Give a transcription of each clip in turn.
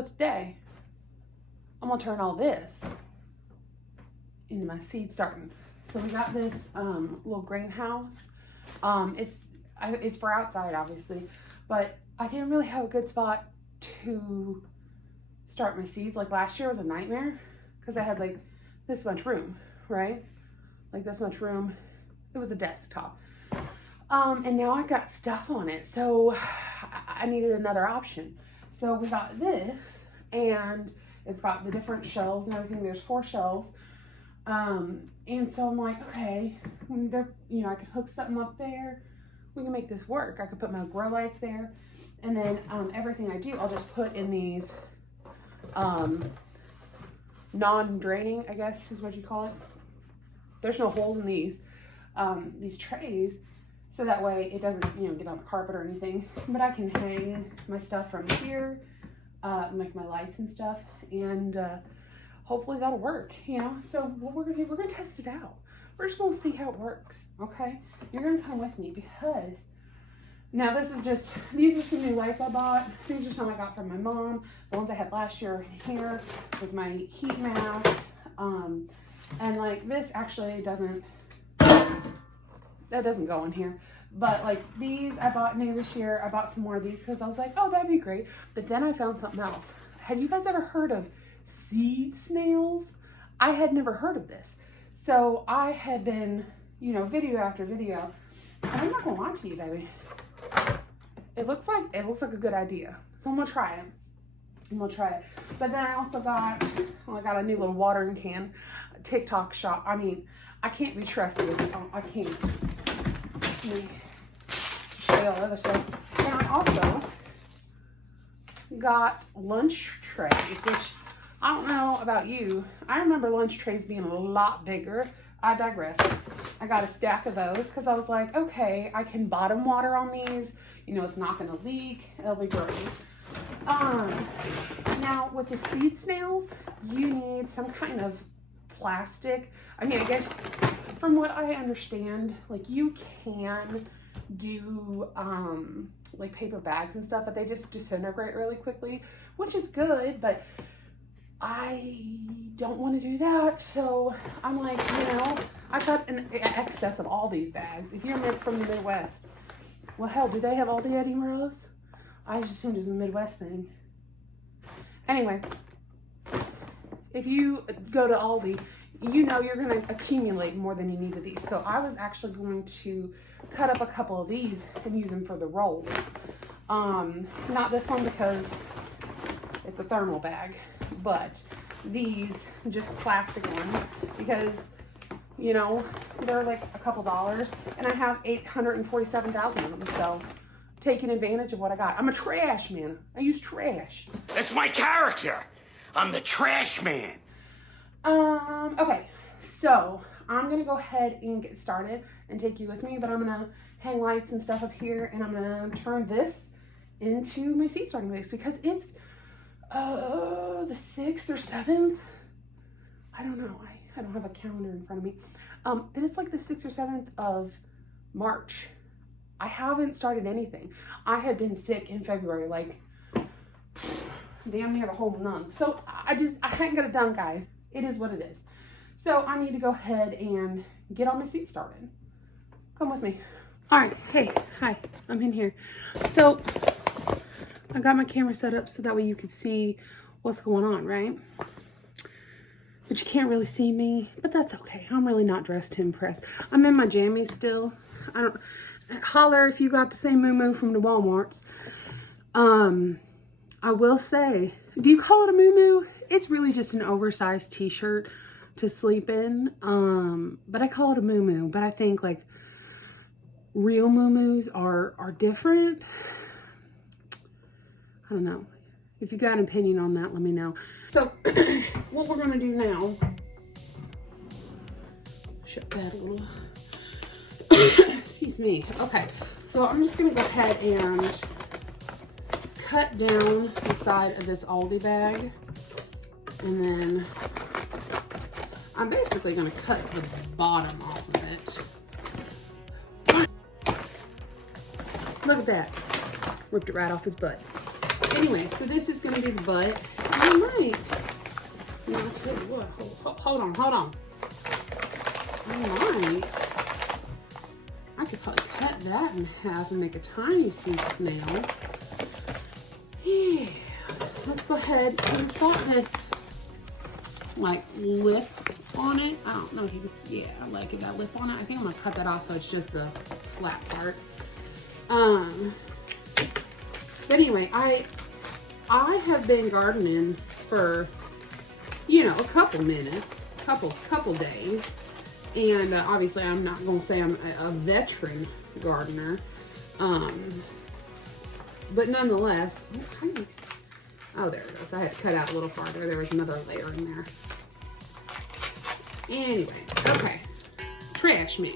So today, I'm gonna turn all this into my seed starting. So we got this little greenhouse. It's for outside, obviously, but I didn't really have a good spot to start my seeds. Like last year was a nightmare because I had like this much room, right? Like this much room. It was a desktop. And now I've got stuff on it, so I needed another option. So we got this, and it's got the different shelves and everything. There's 4 shelves. And so I'm like, okay, I can hook something up there. We can make this work. I could put my grow lights there. And then everything I do, I'll just put in these non-draining, I guess is what you call it. There's no holes in these trays. So that way it doesn't, get on the carpet or anything. But I can hang my stuff from here, make my lights and stuff, and hopefully that'll work, So what we're gonna test it out. We're just gonna see how it works, okay? You're gonna come with me because now these are some new lights I bought. These are some I got from my mom. The ones I had last year in here with my heat masks. And like this actually doesn't go in here. But like these I bought new this year. I bought some more of these because I was like, oh, that'd be great. But then I found something else. Have you guys ever heard of seed snails? I had never heard of this. So I had been, video after video. And I'm not gonna lie to you, baby. It looks like a good idea. So I'm gonna try it. But then I also got a new little watering can, TikTok shop. I mean, I can't be trusted. I can't. Let me show you all the other stuff. And I also got lunch trays, which I don't know about you. I remember lunch trays being a lot bigger. I digress. I got a stack of those because I was like, okay, I can bottom water on these. It's not going to leak. It'll be great. Now with the seed snails, you need some kind of plastic. I mean, I guess from what I understand, like you can do like paper bags and stuff, but they just disintegrate really quickly, which is good, but I don't want to do that. So I'm like, I got an excess of all these bags. If you're from the Midwest, well, hell, do they have Aldi anywhere? I just assumed it was a Midwest thing. Anyway, if you go to Aldi, you're going to accumulate more than you need of these. So I was actually going to cut up a couple of these and use them for the rolls. Not this one because it's a thermal bag, but these just plastic ones because, they're like a couple dollars and I have 847,000 of them. So taking advantage of what I got. I'm a trash man. I use trash. That's my character. I'm the trash man. Okay, so I'm gonna go ahead and get started and take you with me, but I'm gonna hang lights and stuff up here and I'm gonna turn this into my seed starting mix because it's the 6th or 7th. I don't know. I don't have a calendar in front of me. But it's like the 6th or 7th of March. I haven't started anything. I had been sick in February, like damn near the whole month. So I hadn't got it done, guys. It is what it is. So I need to go ahead and get all my seeds started. Come with me. All right. Hey, hi. I'm in here. So I got my camera set up so that way you could see what's going on, right? But you can't really see me, but that's okay. I'm really not dressed to impress. I'm in my jammies still. Holler if you got the same moo-moo from the Walmarts. I will say, do you call it a moo-moo? It's really just an oversized t-shirt to sleep in. But I call it a moo-moo. But I think like real moo-moos are different. I don't know. If you got an opinion on that, let me know. So what we're gonna do now, shut that a little. Excuse me. Okay, so I'm just gonna go ahead and cut down the side of this Aldi bag, and then I'm basically gonna cut the bottom off of it. Look at that. Ripped it right off his butt. Anyway, so this is going to be the butt. I might. You know, I'll tell you what. Hold on. I could probably cut that in half and make a tiny seed snail. Yeah. Let's go ahead. It's got this like lip on it. I don't know if you can see. Yeah, I like it. That lip on it. I think I'm gonna cut that off so it's just the flat part. But anyway, I have been gardening for, you know, a couple minutes, couple days, and obviously I'm not gonna say I'm a veteran gardener, but nonetheless, oh, there it goes. I had to cut out a little farther. There was another layer in there. Anyway, okay, trash man.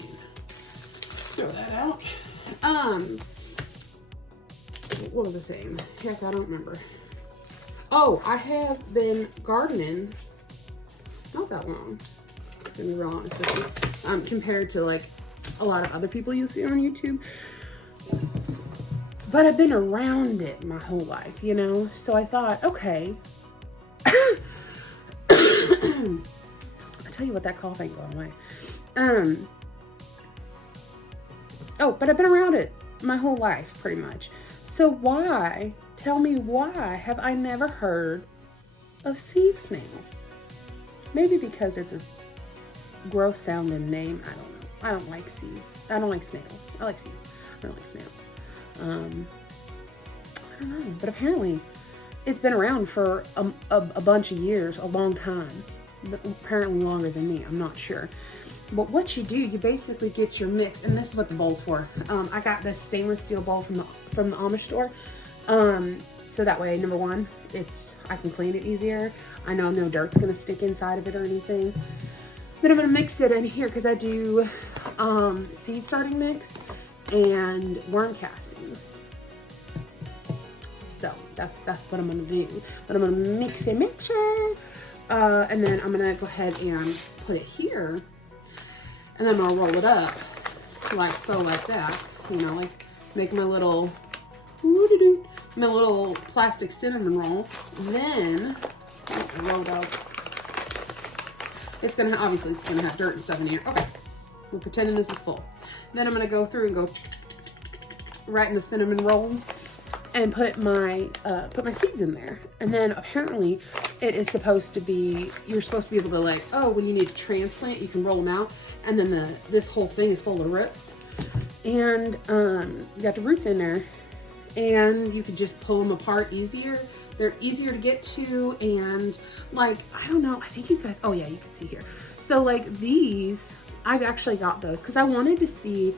Throw that out. What was I saying? Heck, I don't remember. Oh, I have been gardening not that long, to be real honest with you, compared to like a lot of other people you see on YouTube. But I've been around it my whole life, you know? So I thought, okay. I tell you what, that cough ain't going away. Oh, but I've been around it my whole life, pretty much. So why, tell me why, have I never heard of seed snails? Maybe because it's a gross sounding name. I don't know. I don't like seed. I don't like snails. I like seeds. I don't like snails. I don't know. But apparently it's been around for a bunch of years, a long time. Apparently longer than me. I'm not sure. But what you do, you basically get your mix, and this is what the bowl's for. I got this stainless steel bowl from the Amish store. So that way, number one, I can clean it easier. I know no dirt's gonna stick inside of it or anything. Then I'm gonna mix it in here because I do seed starting mix and worm castings. So that's what I'm gonna do. But I'm gonna mix a mixture, and then I'm gonna go ahead and put it here. And then I'm gonna roll it up like so, like that. You know, like make my little plastic cinnamon roll. Then roll it out. It's gonna have dirt and stuff in here. Okay, we're pretending this is full. Then I'm gonna go through and go right in the cinnamon roll and put my seeds in there. And then apparently it is supposed to be, you're supposed to be able to like, oh, when you need to transplant, you can roll them out. And then this whole thing is full of roots. And you got the roots in there and you can just pull them apart easier. They're easier to get to, and like, I don't know, I think you guys, oh yeah, you can see here. So like these, I've actually got those because I wanted to see,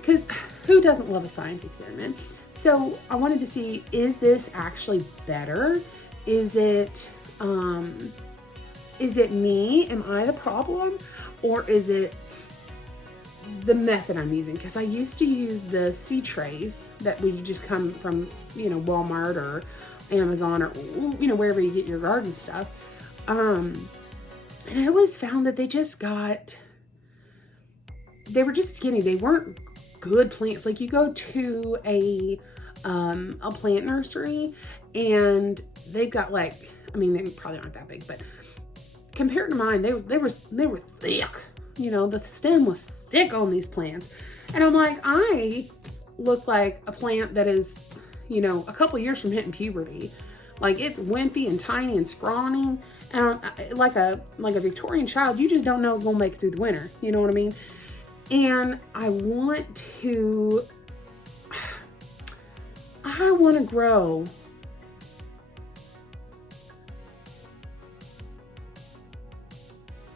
because who doesn't love a science experiment? So I wanted to see, is this actually better? Is it me? Am I the problem? Or is it the method I'm using? Because I used to use the seed trays that would just come from, you know, Walmart or Amazon or, you know, wherever you get your garden stuff. And I always found that they were just skinny. They weren't good plants. Like you go to a plant nursery and they've got like, I mean, they probably aren't that big, but compared to mine, they were thick. You know, the stem was thick on these plants. And I'm like, I look like a plant that is, you know, a couple years from hitting puberty. Like it's wimpy and tiny and scrawny. And like a Victorian child, you just don't know it's gonna make it through the winter. You know what I mean? And I want to grow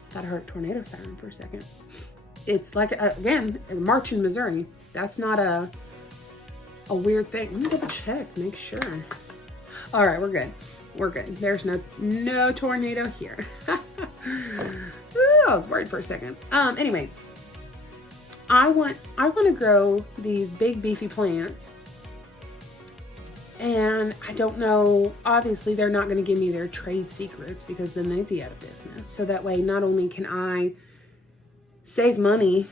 thought I heard a tornado siren for a second. It's like, again, March in Missouri. That's not a weird thing. Let me double check, make sure. All right, we're good. We're good. There's no tornado here. Ooh, I was worried for a second. Anyway, I want to grow these big beefy plants. And I don't know, obviously they're not going to give me their trade secrets because then they'd be out of business. So that way, not only can I save money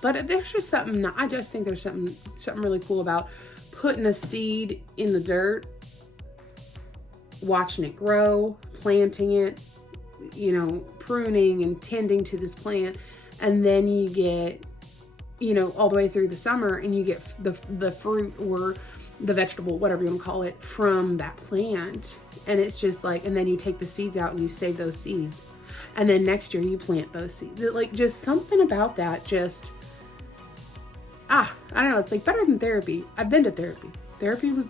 But there's just something, I just think there's something really cool about putting a seed in the dirt, watching it grow, planting it, you know, pruning and tending to this plant. And then you get, you know, all the way through the summer and you get the fruit or the vegetable, whatever you want to call it, from that plant. And it's just like, and then you take the seeds out and you save those seeds. And then next year you plant those seeds. Like, just something about that just, I don't know. It's like better than therapy. I've been to therapy. Therapy was,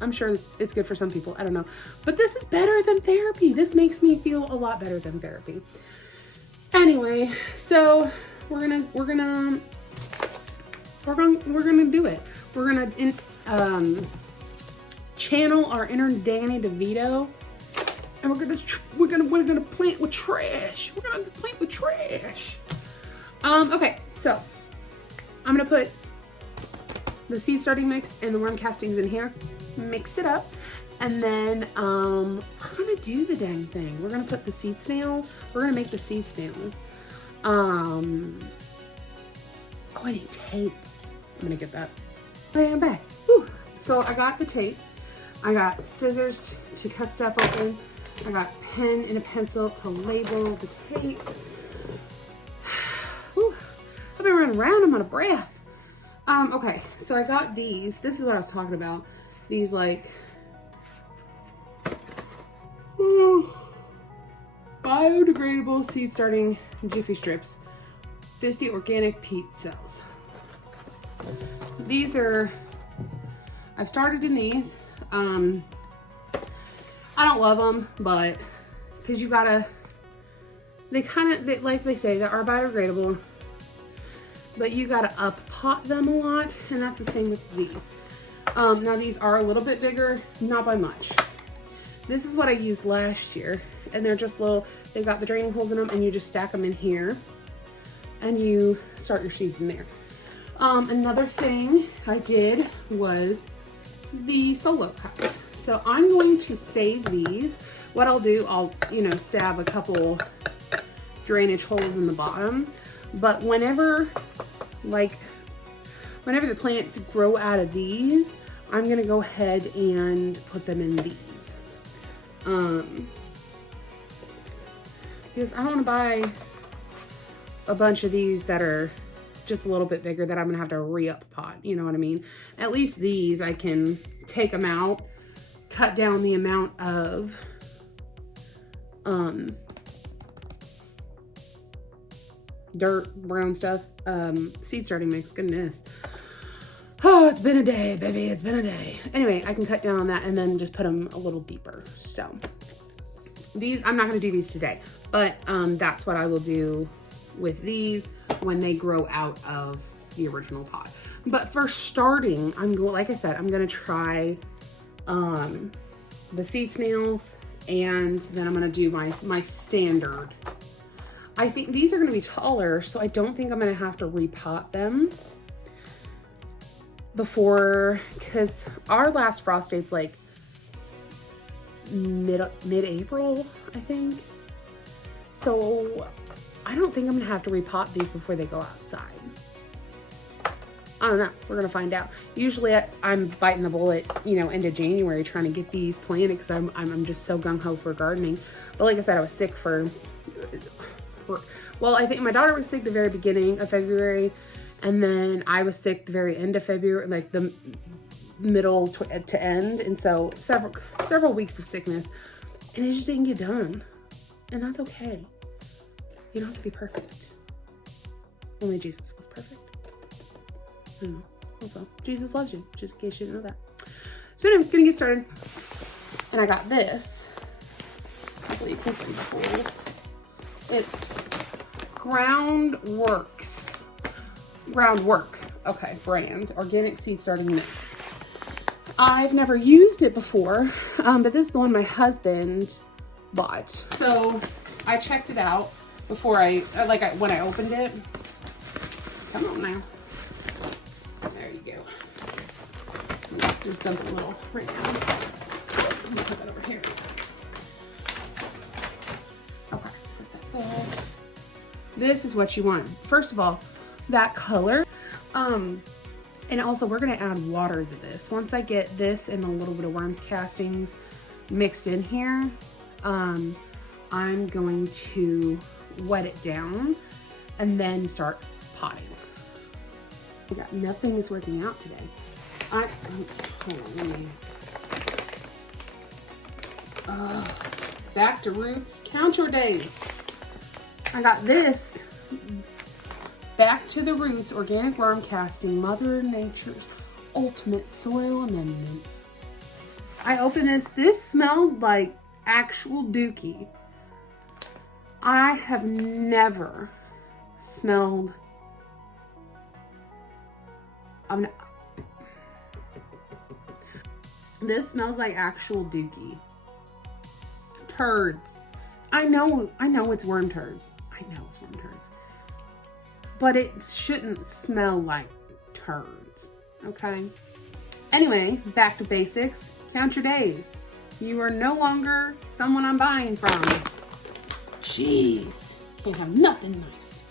I'm sure it's good for some people. I don't know. But this is better than therapy. This makes me feel a lot better than therapy. Anyway, so we're gonna do it. We're gonna channel our inner Danny DeVito, and we're gonna plant with trash. We're gonna plant with trash. Okay, so I'm gonna put the seed starting mix and the worm castings in here, mix it up, and then we're gonna do the dang thing. We're gonna put the seed snail. We're gonna make the seed snail. Oh, I need tape. I'm gonna get that. Okay, I'm back. Whew. So I got the tape. I got scissors to cut stuff open. I got a pen and a pencil to label the tape. Whew. I've been running around. I'm out of breath. Okay, so I got these. This is what I was talking about. These like biodegradable seed starting Jiffy strips, 50 organic peat cells. These are, I've started in these. I don't love them, but because you gotta, they like they say, they are biodegradable, but you gotta up pot them a lot, and that's the same with these. Now these are a little bit bigger, not by much. This is what I used last year, and they're just little, they've got the draining holes in them, and you just stack them in here, and you start your seeds in there. Another thing I did was the solo cups. So I'm going to save these. What I'll do, I'll, you know, stab a couple drainage holes in the bottom, but whenever the plants grow out of these, I'm gonna go ahead and put them in these. Because I don't want to buy a bunch of these that are just a little bit bigger that I'm gonna have to re-up pot, you know what I mean? At least these, I can take them out, cut down the amount of dirt, brown stuff, seed starting mix, goodness. Oh, it's been a day, baby, it's been a day. Anyway, I can cut down on that and then just put them a little deeper. So these, I'm not gonna do these today, but that's what I will do with these when they grow out of the original pot. But for starting, like I said, I'm gonna try the seed snails, and then I'm gonna do my standard. I think these are gonna be taller, so I don't think I'm gonna have to repot them before, because our last frost date's like mid-April, I think. So I don't think I'm gonna have to repot these before they go outside. I don't know, we're gonna find out. Usually I'm biting the bullet, you know, into January trying to get these planted because I'm just so gung-ho for gardening. But like I said, I was sick well, I think my daughter was sick the very beginning of February, and then I was sick the very end of February, like the middle to end. And so several weeks of sickness, and it just didn't get done. And that's okay. You don't have to be perfect. Only Jesus was perfect. I don't know. Also, Jesus loves you, just in case you didn't know that. So anyway, gonna get started. And I got this. Hopefully you can see the hole. It's Groundwork, okay, brand, organic seed starting mix. I've never used it before, but this is the one my husband bought. So I checked it out before when I opened it. Come on now. There you go. Just dump a little right now. I'm gonna put that over here. Okay, set that there. This is what you want. First of all, that color. And also we're gonna add water to this. Once I get this and a little bit of worms castings mixed in here, I'm going to wet it down and then start potting. Nothing is working out today. Hold on, let me. Back to roots. Count your days. I got this. Back to the Roots Organic Worm Casting, Mother Nature's Ultimate Soil Amendment. I opened this. This smelled like actual dookie. I have never smelled. This smells like actual dookie. Turds. I know it's worm turds. I know it's worm turds. But it shouldn't smell like turds, okay? Anyway, back to basics. Count your days. You are no longer someone I'm buying from. Jeez, can't have nothing nice.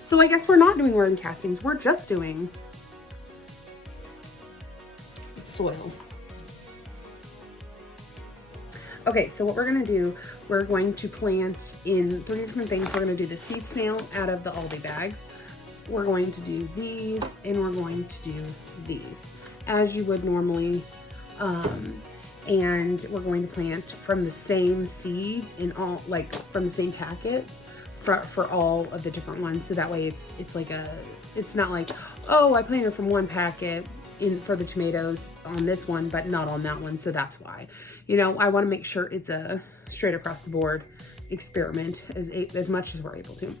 So I guess we're not doing worm castings. We're just doing soil. Okay, so what we're gonna do, we're going to plant in 3 different things. We're gonna do the seed snail out of the Aldi bags. We're going to do these, and we're going to do these, as you would normally. And we're going to plant from the same seeds in all, like from the same packets for all of the different ones. So that way it's like it's not like, oh, I planted from one packet for the tomatoes on this one, but not on that one. So that's why. You know, I want to make sure it's a straight across the board experiment as much as we're able to.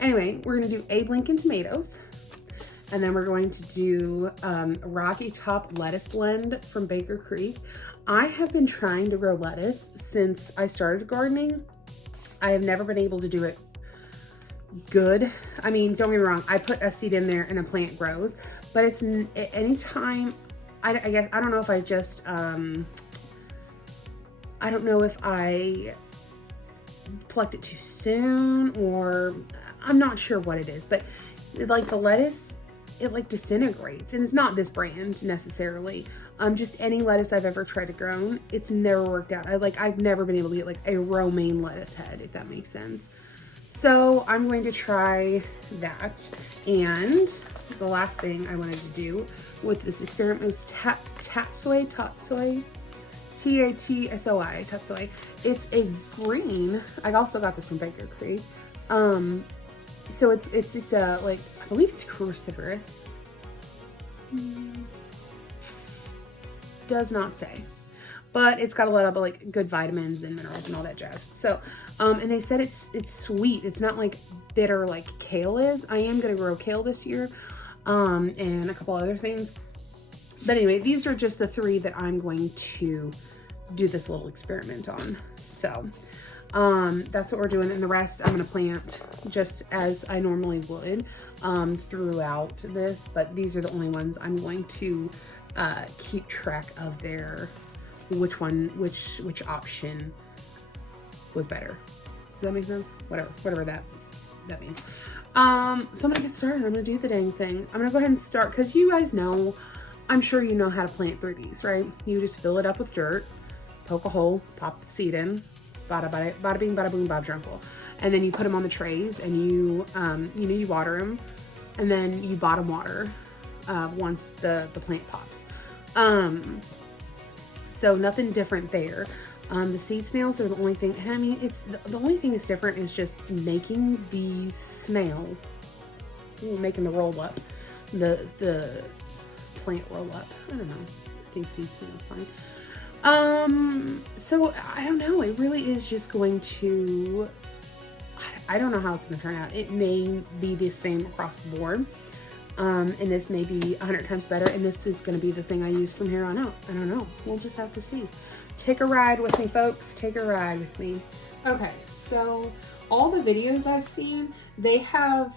Anyway, we're going to do Abe Lincoln tomatoes. And then we're going to do Rocky Top lettuce blend from Baker Creek. I have been trying to grow lettuce since I started gardening. I have never been able to do it good. I mean, don't get me wrong. I put a seed in there and a plant grows. But it's anytime, I guess, I don't know if I just... I don't know if I plucked it too soon, or I'm not sure what it is, but like the lettuce, it like disintegrates, and it's not this brand necessarily. Just any lettuce I've ever tried to grow, it's never worked out. I've never been able to get like a romaine lettuce head, if that makes sense. So I'm going to try that. And the last thing I wanted to do with this experiment was tatsoi. T-A-T-S-O-I, tatsoi. It's a green. I also got this from Baker Creek. So it's a, like, I believe it's cruciferous. Does not say. But it's got a lot of like good vitamins and minerals and all that jazz. So, and they said it's sweet. It's not like bitter like kale is. I am gonna grow kale this year, and a couple other things. But anyway, these are just the 3 that I'm going to do this little experiment on. So that's what we're doing. And the rest I'm going to plant just as I normally would throughout this. But these are the only ones I'm going to keep track of which option was better. Does that make sense? Whatever that means. So I'm going to get started. I'm going to do the dang thing. I'm going to go ahead and start, because you guys know, I'm sure you know how to plant through these, right? You just fill it up with dirt, poke a hole, pop the seed in, bada bing, bada boom, bob's your uncle. And then you put them on the trays, and you water them, and then you bottom water once the plant pops. So nothing different there. The seed snails are the only thing, and I mean, it's the only thing that's different is just making the snail, making the roll up, the plant roll up. I don't know. I think seed snail's fine. So I don't know. It really is just going to, I don't know how it's going to turn out. It may be the same across the board. And this may be 100 times better. And this is going to be the thing I use from here on out. I don't know. We'll just have to see. Take a ride with me, folks. Take a ride with me. Okay. So all the videos I've seen, they have,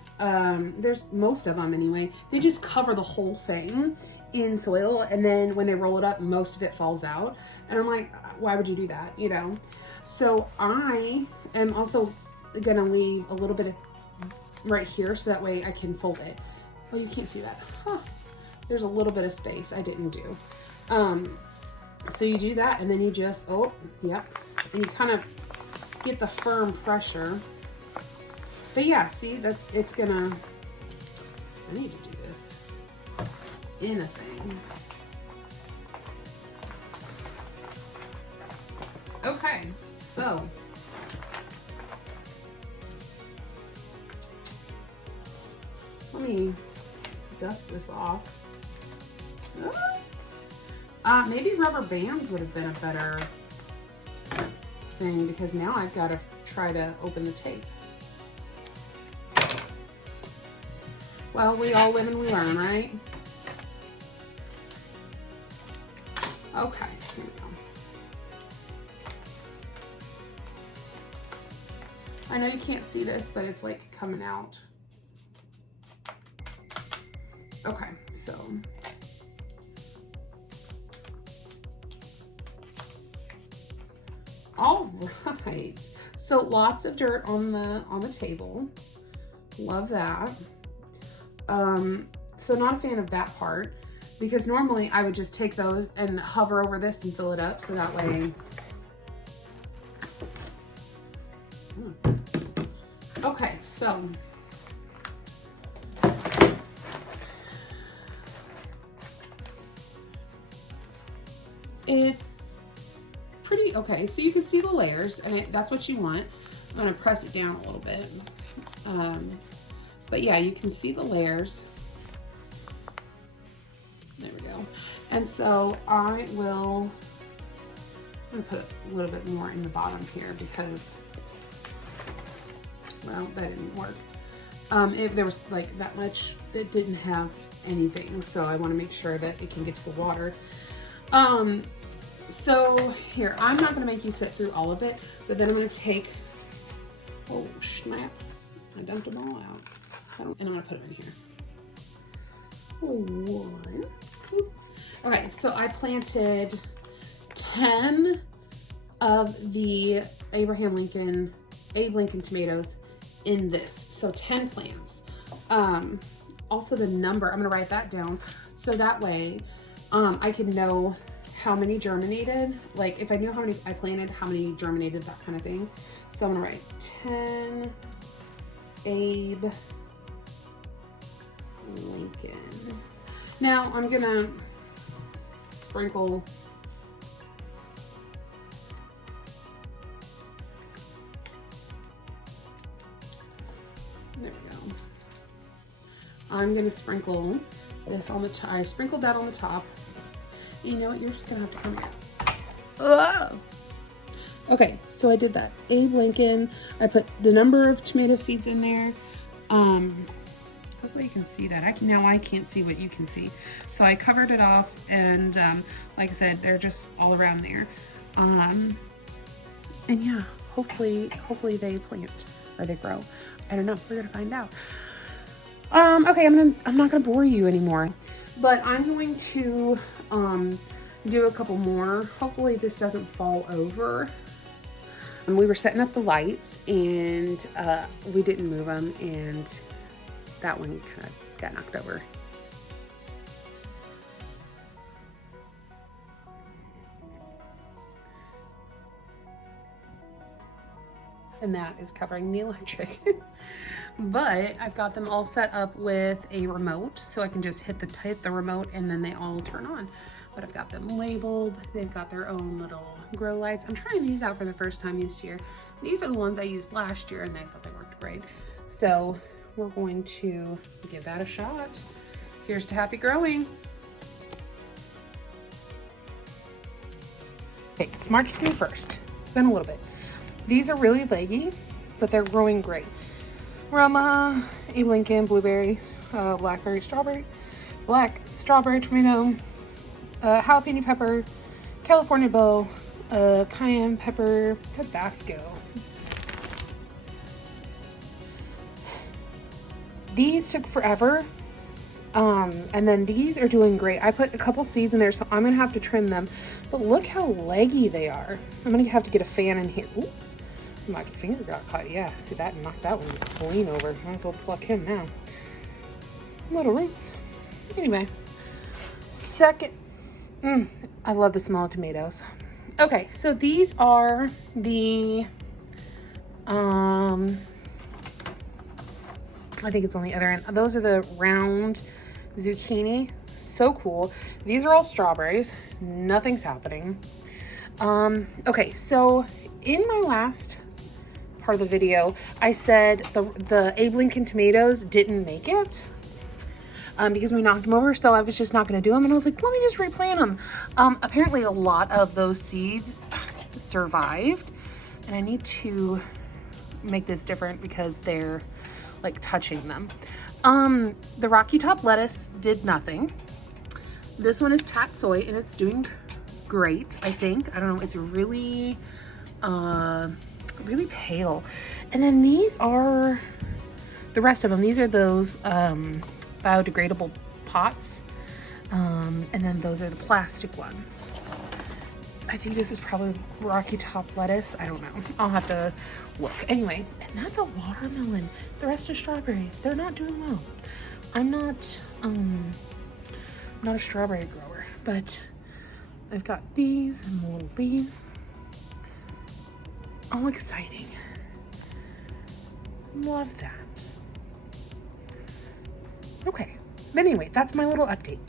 there's most of them anyway. They just cover the whole thing in soil, and then when they roll it up, most of it falls out. And I'm like, why would you do that? You know? So I am also gonna leave a little bit of right here so that way I can fold it. Oh, you can't see that. Huh. There's a little bit of space I didn't do. So you do that and then you just, oh, yep. And you kind of get the firm pressure. But yeah, see, it's gonna, I need to do this in a thing. Okay, so let me dust this off. Maybe rubber bands would have been a better thing because now I've got to try to open the tape. Well, we all live and we learn, right? Okay, here we go. I know you can't see this, but it's like coming out. Okay, so. All right, so lots of dirt on the table. Love that. So not a fan of that part because normally I would just take those and hover over this and fill it up so that way. Okay, so it's pretty okay. So you can see the layers, and that's what you want. I'm gonna press it down a little bit. But yeah, you can see the layers. There we go. And so I'm gonna put a little bit more in the bottom here because, well, that didn't work. If there was like that much, it didn't have anything. So I want to make sure that it can get to the water. So here, I'm not going to make you sit through all of it, but then I'm going to take, oh snap, I dumped them all out. And I'm going to put them in here. One. Okay, so I planted 10 of the Abe Lincoln tomatoes in this. So 10 plants. Also the number, I'm going to write that down so that way I can know how many germinated. Like if I knew how many I planted, how many germinated, that kind of thing. So I'm going to write 10 Abe Lincoln. Now I'm going to sprinkle there we go. I'm going to sprinkle this on the top. I sprinkled that on the top. You know what? You're just going to have to come here. Oh. Okay, so I did that. Abe Lincoln. I put the number of tomato seeds in there. Hopefully you can see that. Now I can't see what you can see. So I covered it off and like I said, they're just all around there. And yeah, hopefully they plant or they grow. I don't know. We're gonna find out. Okay, I'm not gonna bore you anymore, but I'm going to do a couple more. Hopefully this doesn't fall over. We were setting up the lights and we didn't move them, and that one kind of got knocked over. And that is covering the electric. But I've got them all set up with a remote, so I can just hit the remote and then they all turn on. But I've got them labeled. They've got their own little grow lights. I'm trying these out for the first time this year. These are the ones I used last year and I thought they worked great. So we're going to give that a shot. Here's to happy growing. Okay, it's March 21st. It's been a little bit. These are really leggy, but they're growing great. Roma, Abe Lincoln, blueberry, black strawberry tomato, jalapeno pepper, California bow, cayenne pepper, Tabasco. These took forever, and then these are doing great. I put a couple seeds in there, so I'm gonna have to trim them. But look how leggy they are. I'm gonna have to get a fan in here. Ooh. My finger got caught. Yeah, see that? Knocked that one clean over. Might as well pluck him now. Little roots. Anyway, second. I love the smell of tomatoes. Okay, so these are the, I think it's on the other end. Those are the round zucchini. So cool. These are all strawberries. Nothing's happening. Okay, so in my last part of the video, I said the Abe Lincoln tomatoes didn't make it because we knocked them over, so I was just not going to do them, and I was like, let me just replant them. Apparently a lot of those seeds survived, and I need to make this different because they're like touching them. The Rocky Top lettuce did nothing. This one is tatsoi, and it's doing great, I think. I don't know, it's really really pale. And then these are the rest of them. These are those biodegradable pots, and then those are the plastic ones. I think this is probably Rocky Top lettuce. I don't know, I'll have to look. Anyway, and that's a watermelon. The rest are strawberries. They're not doing well. I'm not a strawberry grower, but I've got these and more of these. Oh, exciting. Love that. Okay, but anyway, that's my little update.